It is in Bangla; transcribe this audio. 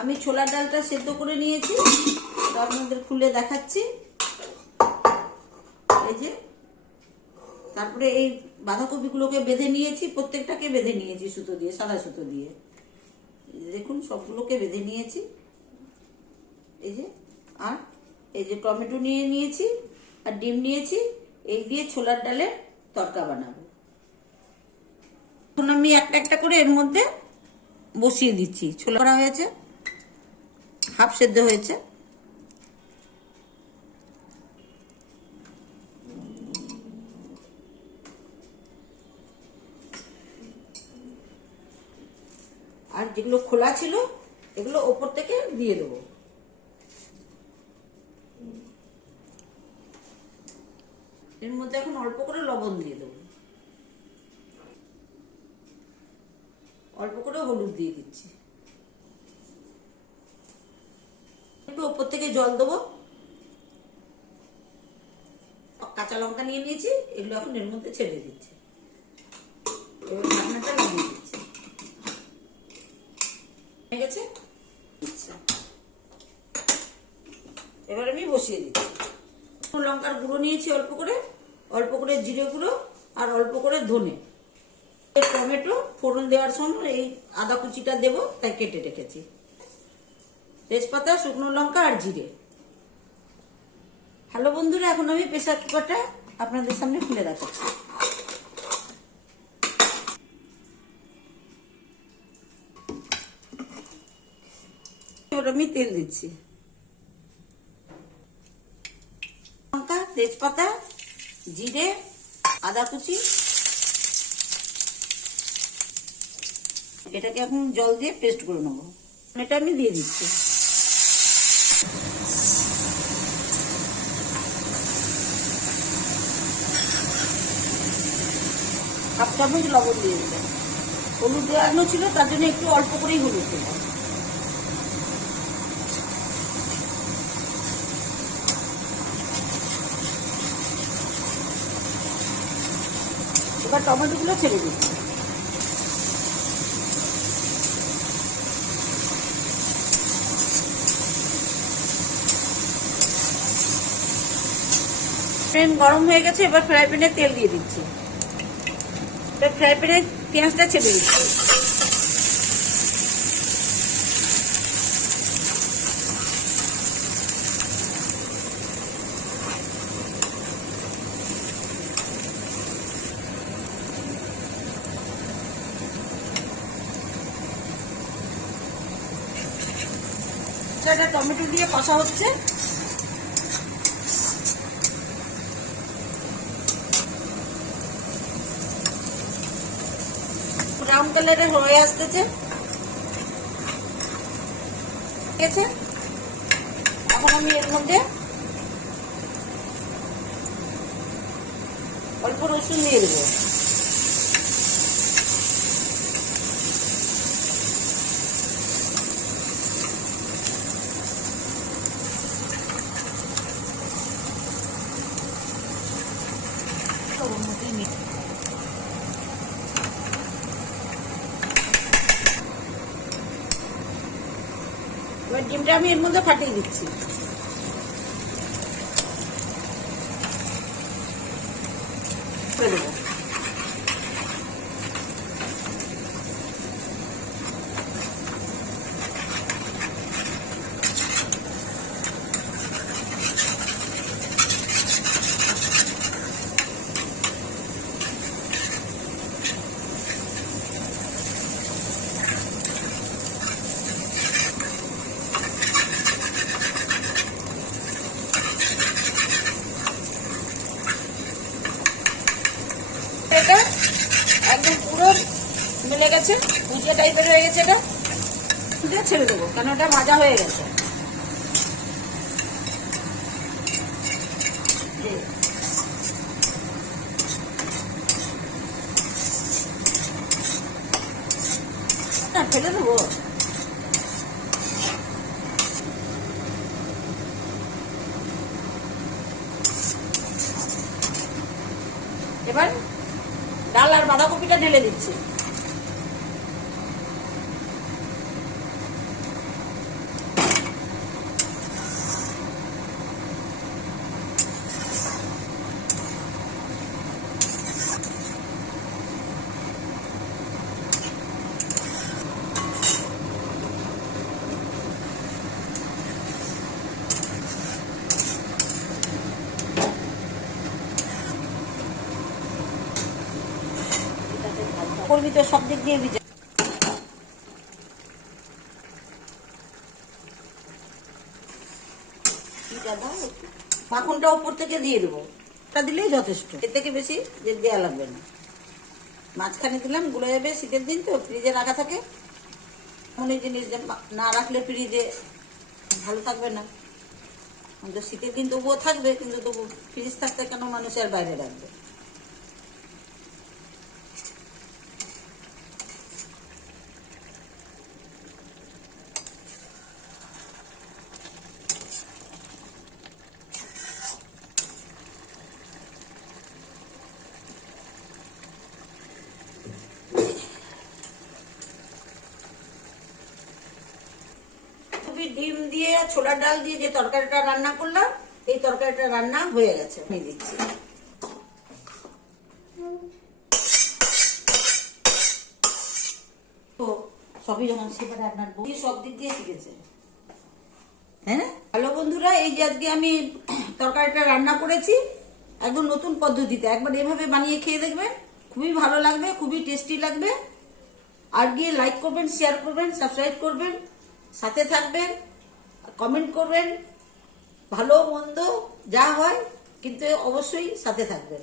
আমি ছোলার ডালটা সেদ্ধ করে নিয়েছি, আপনাদের খুলে দেখাচ্ছি। এই যে, তারপরে এই বাঁধাকপিগুলোকে বেঁধে নিয়েছি, প্রত্যেকটাকে বেঁধে নিয়েছি সুতো দিয়ে, সাদা সুতো দিয়ে। দেখুন সবগুলোকে বেঁধে নিয়েছি। এই যে, আর এই যে টমেটো নিয়ে নিয়েছি আর ডিম নিয়েছি, এই দিয়ে ছোলার ডালের তরকা বানাবো। এখন আমি একটা একটা করে এর মধ্যে বসিয়ে দিচ্ছি। ছোলা করা হয়েছে, হাফ সেদ্ধ হয়েছে। আর যেগুলো খোলা ছিল এগুলো ওপর থেকে দিয়ে দেবো। এর মধ্যে এখন অল্প করে লবণ দিয়ে দেবো, অল্প করে হলুদ দিয়ে দিচ্ছি, একটু ওপর থেকে জল দেবো। কাঁচা লঙ্কা নিয়ে নিয়েছি, এগুলো এখন এর মধ্যে ছেড়ে দিচ্ছি। এবার ঢাকনাটা লাগিয়ে দিচ্ছি। হয়ে গেছে। এবার আমি বসিয়ে দিচ্ছি। লঙ্কার গুঁড়ো নিয়েছি অল্প করে জিরে গুঁড়ো আর অল্প করে ধনে। টমেটো ফোড়ন দেওয়ার সময় এই আদা কুচিটা দেবো, তাই কেটে রেখেছি। তেজপাতা, শুকনো লঙ্কা আর জিরে। হ্যালো বন্ধুরা, এখন আমি প্রেসার কুকারটা আপনাদের সামনে খুলে দেখাচ্ছি। এবার আমি তেল দিচ্ছি। লঙ্কা, তেজপাতা, জিরে, আদা কুচি, এটাকে এখন জল দিয়ে পেস্ট করে নেবো। এটা আমি দিয়ে দিচ্ছি। হাফ চামচ লবণ দিয়ে দিলাম। হলুদ দেওয়ানো ছিল, তার জন্য একটু অল্প করেই হলুদ দিলাম। এবার টমেটোগুলো ছেড়ে দিচ্ছি। প্যান গরম হয়ে গেছে, এবার ফ্রাই প্যানে তেল দিয়ে দিচ্ছি। এবার ফ্রাই প্যানে পেঁয়াজটা ছেড়ে দিচ্ছি। এটা টমেটো দিয়ে কষা হচ্ছে। ব্রাউন কালারের হয়ে আসতেছে। ঠিক আছে, এখন আমি এর মধ্যে অল্প রসুন দিয়ে দেবো। এবার ডিমটা আমি এর মধ্যে ফাটিয়ে দিচ্ছি। দেবো এটা একদম পুরো মিলে গেছে, ভুজিয়া টাইপের হয়ে গেছে। এটা ছেড়ে দেবো, কেন এটা ভাজা হয়ে গেছে। ফেলে দেবো। এবার ডাল আর বাঁধাকপিটা ঢেলে দিচ্ছি। করবি তো সব দিক দিয়ে বিচার। মাখনটা উপর থেকে দিয়ে দেবো, এটা দিলেই যথেষ্ট, এর থেকে বেশি দেওয়া লাগবে না। মাঝখানে দিলাম, গুলে যাবে, শীতের দিন তো ফ্রিজে রাখা থাকে, এমন জিনিস না রাখলে ফ্রিজে ভালো থাকবে না। তো শীতের দিন তবুও থাকবে, কিন্তু তবু ফ্রিজ থাকতে কেন মানুষ আর বাইরে রাখবে। ডিম দিয়ে ছোলার ডাল দিয়ে যে তরকারিটা রান্না করলাম, এই তরকারিটা রান্না হয়ে গেছে। নিয়ে দিচ্ছি। তো সবই যখন সেটা আপনার বই সব দিক দিয়ে শিখেছে, হ্যাঁ। হ্যালো বন্ধুরা, এই যে আজকে আমি তরকারিটা রান্না করেছি একদম নতুন পদ্ধতিতে, একবার এভাবে বানিয়ে খেয়ে দেখবেন, খুবই ভালো লাগবে, খুবই টেস্টি লাগবে। আর গিয়ে লাইক করবেন, শেয়ার করবেন, সাবস্ক্রাইব করবেন, সাথে থাকবেন, কমেন্ট করবেন, ভালো মন্দ যা হয়, কিন্তু অবশ্যই সাথে থাকবেন।